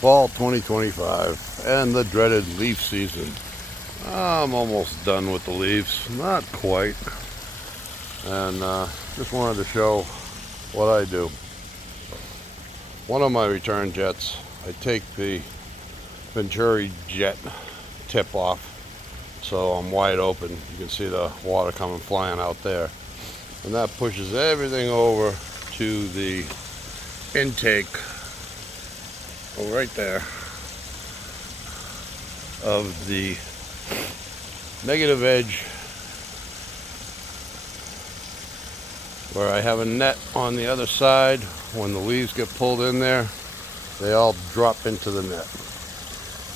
Fall 2025 and the dreaded leaf season. I'm almost done with the leaves, not quite, and just wanted to show what I do. One of my return jets, I take the Venturi jet tip off so I'm wide open. You can see the water coming flying out there, and that pushes everything over to the intake right there of the negative edge, where I have a net on the other side. When the leaves get pulled in there, they all drop into the net.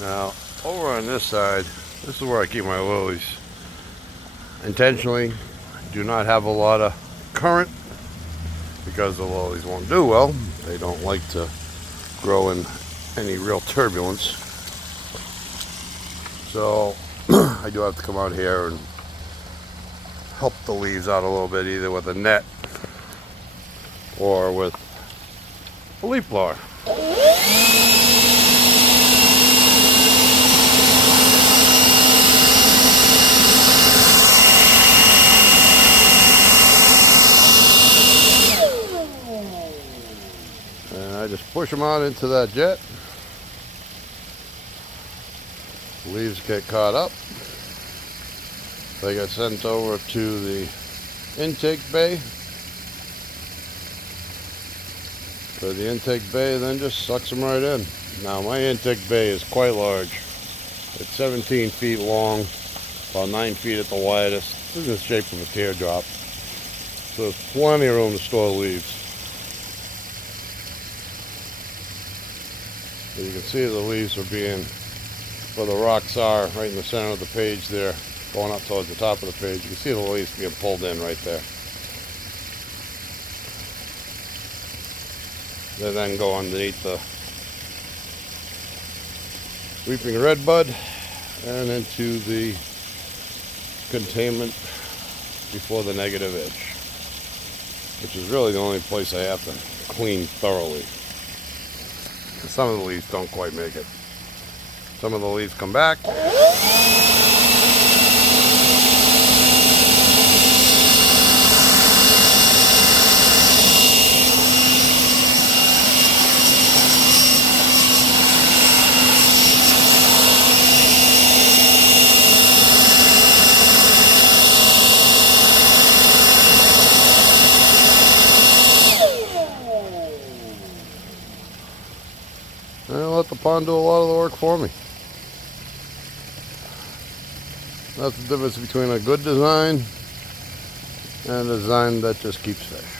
Now over on this side, this is where I keep my lilies. Intentionally do not have a lot of current because the lilies won't do well. They don't like to grow in any real turbulence. So I do have to come out here and help the leaves out a little bit, either with a net or with a leaf blower. And I just push them out into that jet. Leaves get caught up. They get sent over to the intake bay. So the intake bay then just sucks them right in. Now my intake bay is quite large. It's 17 feet long, about 9 feet at the widest. This is the shape of a teardrop. So there's plenty of room to store leaves. So you can see the leaves are being, where the rocks are, right in the center of the page there, going up towards the top of the page. You can see the leaves being pulled in right there. They then go underneath the weeping redbud and into the containment before the negative edge, which is really the only place I have to clean thoroughly. Some of the leaves don't quite make it. Some of the leaves come back. And I let the pond do a lot of the work for me. That's the difference between a good design and a design that just keeps fish.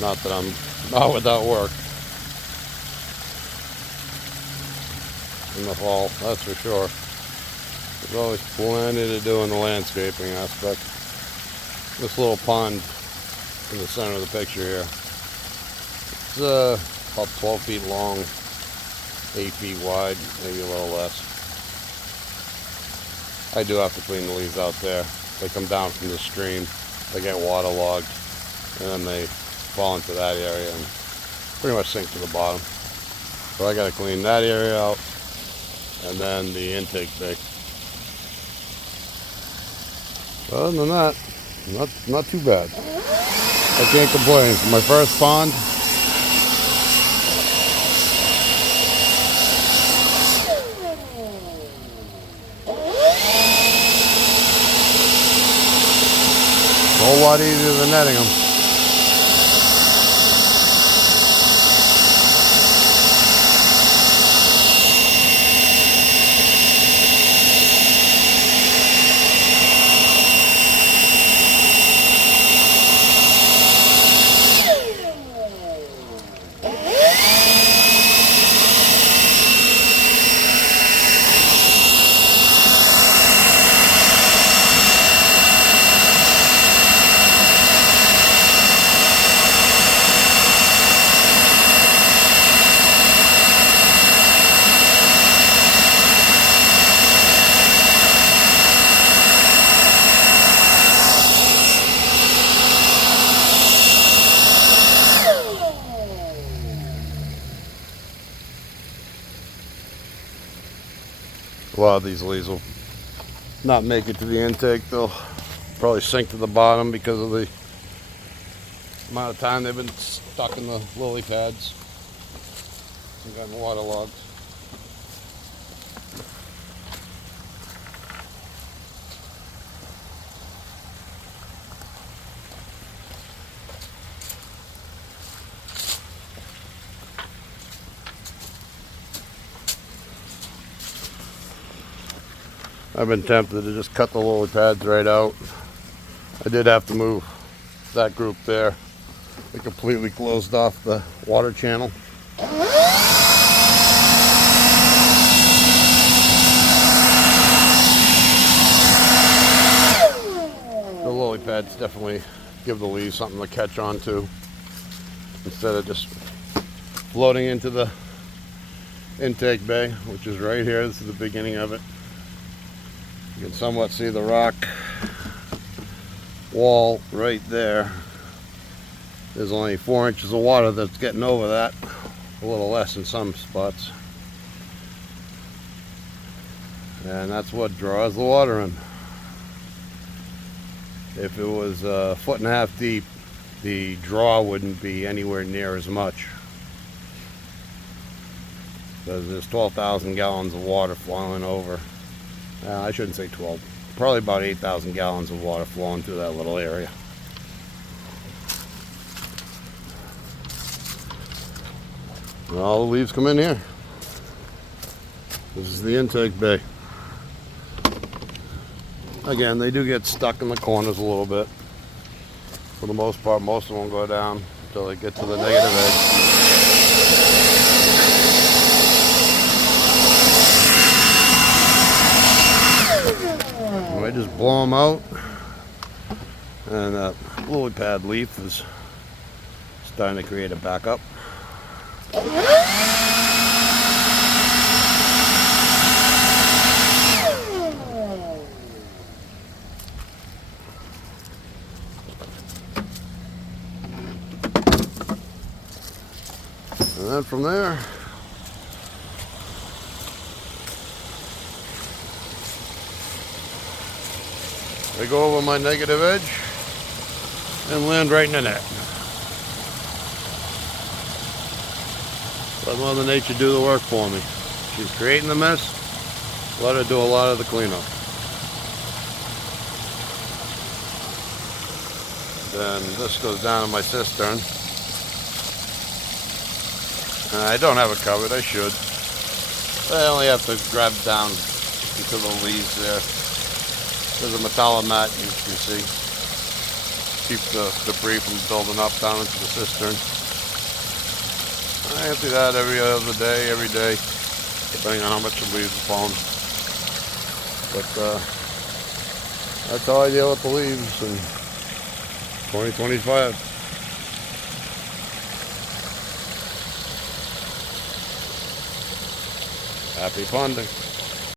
Not that I'm not without work in the fall, that's for sure. There's always plenty to do in the landscaping aspect. This little pond in the center of the picture here, it's about 12 feet long, 8 feet wide, maybe a little less. I do have to clean the leaves out there. They come down from the stream, they get waterlogged, and then they fall into that area and pretty much sink to the bottom. So I got to clean that area out, and then the intake bay. Other than that, not too bad. I can't complain. It's my first pond. A whole lot easier than netting them. A lot of these leaves will not make it to the intake. They'll probably sink to the bottom because of the amount of time they've been stuck in the lily pads and gotten waterlogged. I've been tempted to just cut the lily pads right out. I did have to move that group there. They completely closed off the water channel. The lily pads definitely give the leaves something to catch on to instead of just floating into the intake bay, which is right here. This is the beginning of it. You can somewhat see the rock wall right there. There's only 4 inches of water that's getting over that, a little less in some spots. And that's what draws the water in. If it was 1.5 feet deep, the draw wouldn't be anywhere near as much. Because there's 12,000 gallons of water flowing over. I shouldn't say 12. Probably about 8,000 gallons of water flowing through that little area. And all the leaves come in here. This is the intake bay. Again, they do get stuck in the corners a little bit. For the most part, most of them go down until they get to the negative edge. I just blow them out, and that lily pad leaf is starting to create a backup. And then from there, they go over my negative edge and land right in the net. Let Mother Nature do the work for me. She's creating the mess. Let her do a lot of the cleanup. Then this goes down in my cistern. I don't have it covered. I should. I only have to grab down into the leaves there. There's a metallo mat you can see. Keep the debris from building up down into the cistern. I empty that every other day, every day, depending on how much the leaves are falling. But that's how I deal with the leaves in 2025. Happy ponding.